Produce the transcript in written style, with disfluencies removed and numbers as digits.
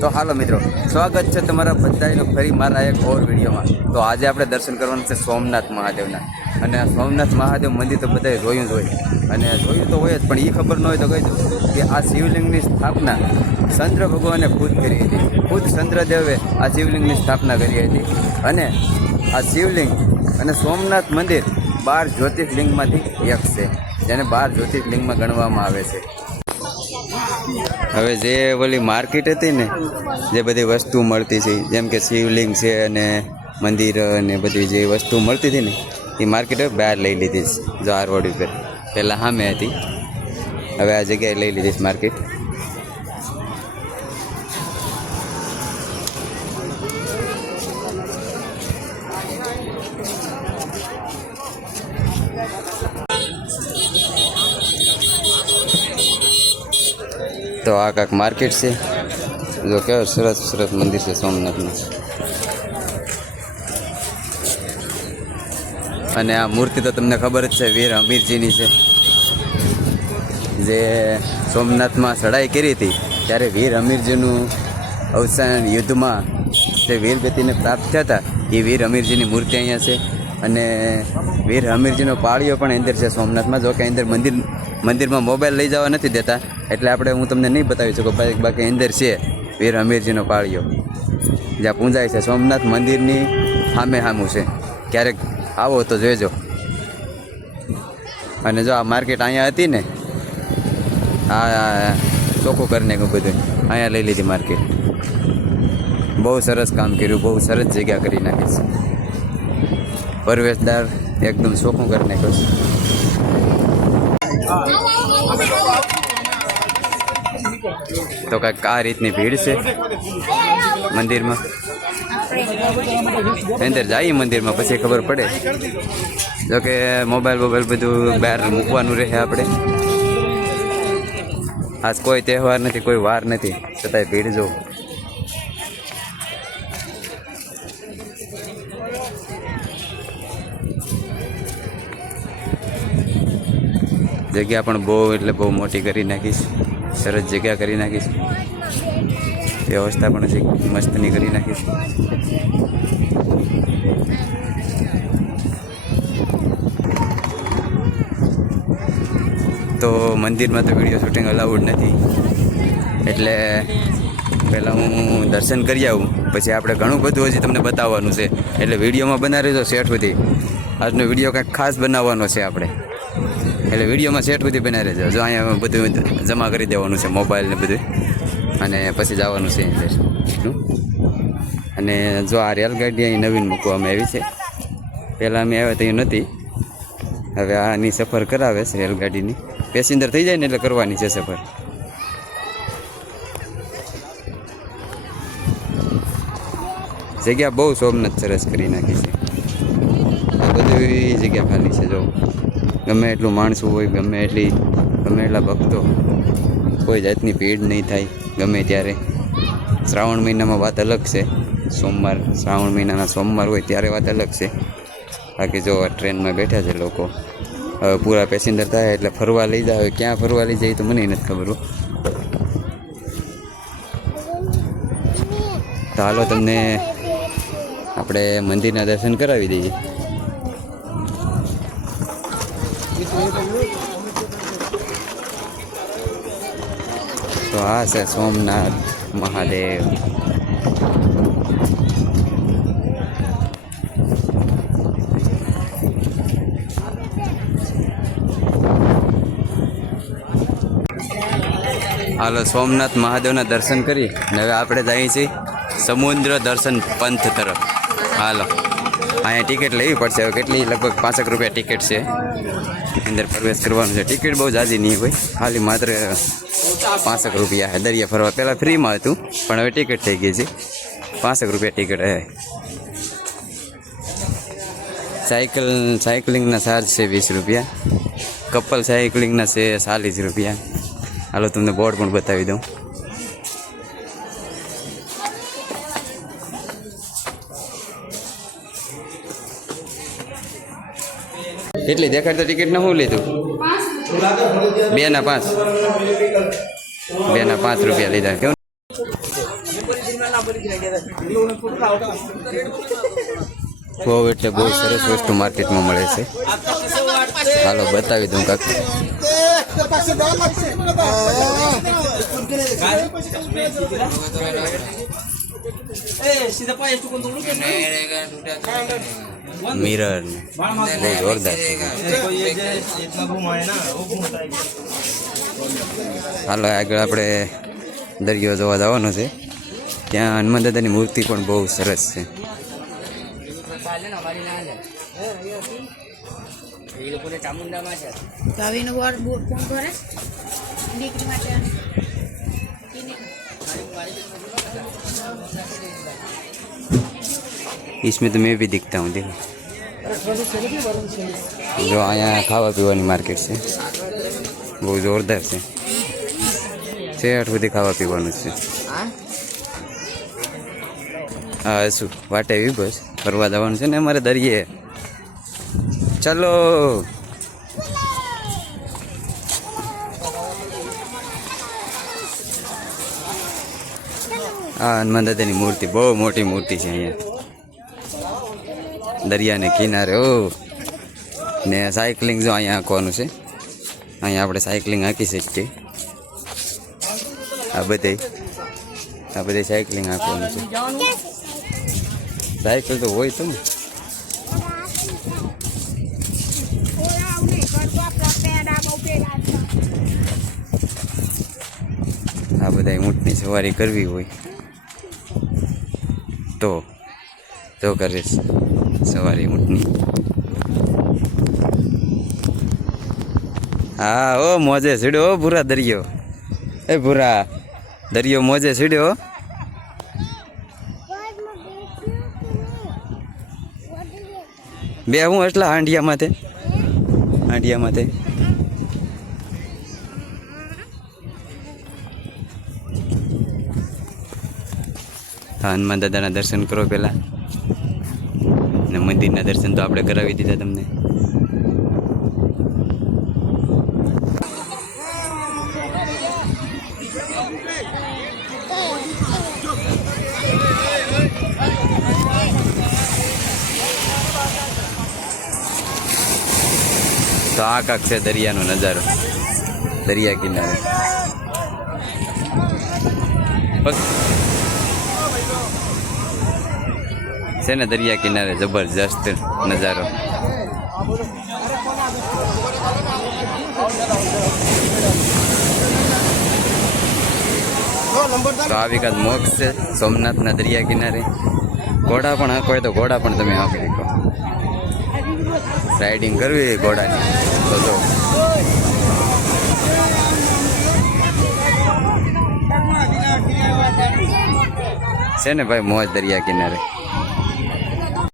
તો હાલો મિત્રો, સ્વાગત છે તમારા બધાનું ફરી મારા એક ઓર વિડીયોમાં। તો આજે આપણે દર્શન કરવાનું છે સોમનાથ મહાદેવના। અને આ સોમનાથ મહાદેવ મંદિર તો બધાએ જોયું જ હોય, અને જોયું તો હોય જ, પણ એ ખબર ન હોય તો કહી દઉં કે આ શિવલિંગની સ્થાપના ચંદ્ર ભગવાને ખુદ કરી હતી। ખુદ ચંદ્રદેવે આ શિવલિંગની સ્થાપના કરી હતી। અને આ શિવલિંગ અને સોમનાથ મંદિર 12 જ્યોતિર્લિંગમાંથી એક છે, જેને 12 જ્યોતિર્લિંગમાં ગણવામાં આવે છે। હવે જે ઓલી માર્કેટ હતી ને, જે બધી વસ્તુ મળતી છે, જેમ કે શિવલિંગ છે અને મંદિર અને બધી જે વસ્તુ મળતી હતી ને, એ માર્કેટ બહાર લઈ લીધી છે। જો આ રોડ ઉપર પહેલાં સામે હતી, હવે આ જગ્યાએ લઈ લીધી છે માર્કેટ। તો આ કાંક માર્કેટ છે, જો કેવો સરસ સરસ મંદિર છે સોમનાથનું। અને આ મૂર્તિ તો તમને ખબર જ છે, વીર હમીરજીની છે। જે સોમનાથમાં ચઢાઈ કરી હતી ત્યારે વીર હમીરજીનું અવસાન યુદ્ધમાં જે વીરગતિને પ્રાપ્ત થયા હતા, એ વીર હમીરજીની મૂર્તિ અહીંયા છે। અને વીર હમીરજીનો પાળિયો પણ અંદર છે સોમનાથમાં। જો કે અંદર મંદિરમાં મોબાઈલ લઈ જવા નથી દેતા, એટલે હું તમને નહીં બતાવી શકું, બાકી અંદર છે વીર હમીરજીનો પાળિયો, જ્યાં પૂંજાય છે। સોમનાથ મંદિરની સામે સામું છે, ક્યારેક આવો તો જોજો। અને જો આ માર્કેટ અહીંયા હતી ને, આ ચોખ્ખું કરીને બધું અહીંયા લઈ લીધી માર્કેટ। બહુ સરસ કામ કર્યું, બહુ સરસ જગ્યા કરી નાખી છે। પ્રવેશદ્વાર એકદમ ચોખ્ખું કરી નાખ્યું છે। તો કંઈક આ રીતની ભીડ છે મંદિરમાં। અંદર જઈએ મંદિરમાં પછી ખબર પડે। જોકે મોબાઈલ બધું બહાર મૂકવાનું રહે આપણે। આજ કોઈ તહેવાર નથી, કોઈ વાર નથી, છતાંય ભીડ જો। જગ્યા પણ બહુ એટલે બહુ મોટી કરી નાખીશ, સરસ જગ્યા કરી નાખીશ, વ્યવસ્થા પણ મસ્તની કરી નાખીશ। તો મંદિરમાં તો વિડીયો શૂટિંગ અલાઉડ નથી, એટલે પહેલાં હું દર્શન કરી આવું, પછી આપણે ઘણું બધું હજી તમને બતાવવાનું છે। એટલે વિડીયોમાં બનાવી રહેજો સેટ સુધી। આજનો વિડીયો કંઈક ખાસ બનાવવાનો છે આપણે, એટલે વિડીયોમાં સેટ સુધી બનાવી રહેજો। જો અહીંયા બધું જમા કરી દેવાનું છે, મોબાઈલ ને બધું, અને પછી જવાનું છે અંદર। અને જો આ રેલગાડી અહીં નવીન મૂકવામાં આવી છે, પહેલાં અમે આવ્યા તો એ નહોતી, હવે આની સફર કરાવે છે રેલગાડીની। પેસેન્જર થઈ જાય ને એટલે કરવાની છે સફર। જગ્યા બહુ સોમનાથ સરસ કરી નાખી છે। આ બધી જગ્યા ખાલી છે, જો ગમે એટલું માણસું હોય, ગમે એટલા ભક્તો, કોઈ જાતની ભીડ નહીં થાય ગમે ત્યારે। શ્રાવણ મહિનામાં વાત અલગ છે, શ્રાવણ મહિનાના સોમવાર હોય ત્યારે વાત અલગ છે। બાકી જો ટ્રેનમાં બેઠા છે લોકો, હવે પૂરા પેસેન્જર થાય એટલે ફરવા લઈ જાય। ક્યાં ફરવા લઈ જાય તો મને નથી ખબર। તો હાલો તમને આપણે મંદિરના દર્શન કરાવી દઈએ। તો આ છે સોમનાથ મહાદેવ। હાલો સોમનાથ મહાદેવના દર્શન કરી ને હવે આપણે જઈએ છીએ સમુદ્ર દર્શન પંથ તરફ। હાલો અહીંયા ટિકિટ લેવી પડશે, હવે કેટલી, લગભગ 65 રૂપિયા ટિકિટ છે, અંદર પ્રવેશ કરવાનું છે। ટિકિટ બહુ જાજી નહીં હોય, ખાલી માત્ર 65 રૂપિયા છે। દરિયા ફરવા પહેલાં ફ્રીમાં હતું, પણ હવે ટિકિટ થઈ ગઈ છે, 65 રૂપિયા ટિકિટ છે। સાયકલિંગના ચાર્જ છે 20 રૂપિયા, કપલ સાયકલિંગના છે 40 રૂપિયા। હાલો તમને બોર્ડ પણ બતાવી દઉં। કેટલી દેખાડતા ટિકિટને શું લીધું? 2 ના 5 રૂપિયા લીધા। કેવું બહુ એટલે બહુ સરસ વસ્તુ માર્કેટમાં મળે છે. હાલો બતાવી દઉં કાક. મિરર બહુ જોરદાર છે. હાલો આગળ આપણે દરિયો જોવા જવાનો છે. ત્યાં હનુમાન દાદાની મૂર્તિ પણ બહુ સરસ છે. इसमें तो मैं भी दिखता हूँ. देखो जो यहाँ खावा पीवानी मार्केट છે બહુ જોરદાર છે. 8 સુધી ખાવા પીવાનું છે. હા શું વાટે એવી બસ ફરવા જવાનું છે ને અમારે દરિયે. ચલો હા હનુમાન દાદાની મૂર્તિ બહુ મોટી મૂર્તિ છે અહીંયા દરિયાને કિનારે. ઓ ને સાયકલિંગ જો અહીંયા આંકવાનું છે. અહીંયા આપણે સાયકલિંગ આંકી શકીએ. આ બધે સાયકલિંગ આંકવાનું છે. સાયકલ તો હોય તો ને. આ બધા ઊંટની સવારી કરવી હોય તો કરે સવારી ઊંટની. હા ઓ મોજે સીડ્યો ભૂરા દરિયો. એ ભૂરા દરિયો મોજે સીડ્યો. બે હું એટલા હાંડિયામાં હનુમાન દાદાના દર્શન કરો પહેલાં, ને મંદિરના દર્શન તો આપણે કરાવી દીધા તમને. તો આ કાંક છે દરિયાનો નજારો, દરિયા કિનારે. છે ને દરિયા કિનારે જબરજસ્ત નજારો. તો આવી કાંક મોક્ષ છે સોમનાથના દરિયા કિનારે. ઘોડા પણ હાંકો હોય તો ઘોડા પણ તમે હાંકી શકો. રાઇડિંગ કરવી ઘોડાની તો છે ને ભાઈ મોજ દરિયા કિનારે.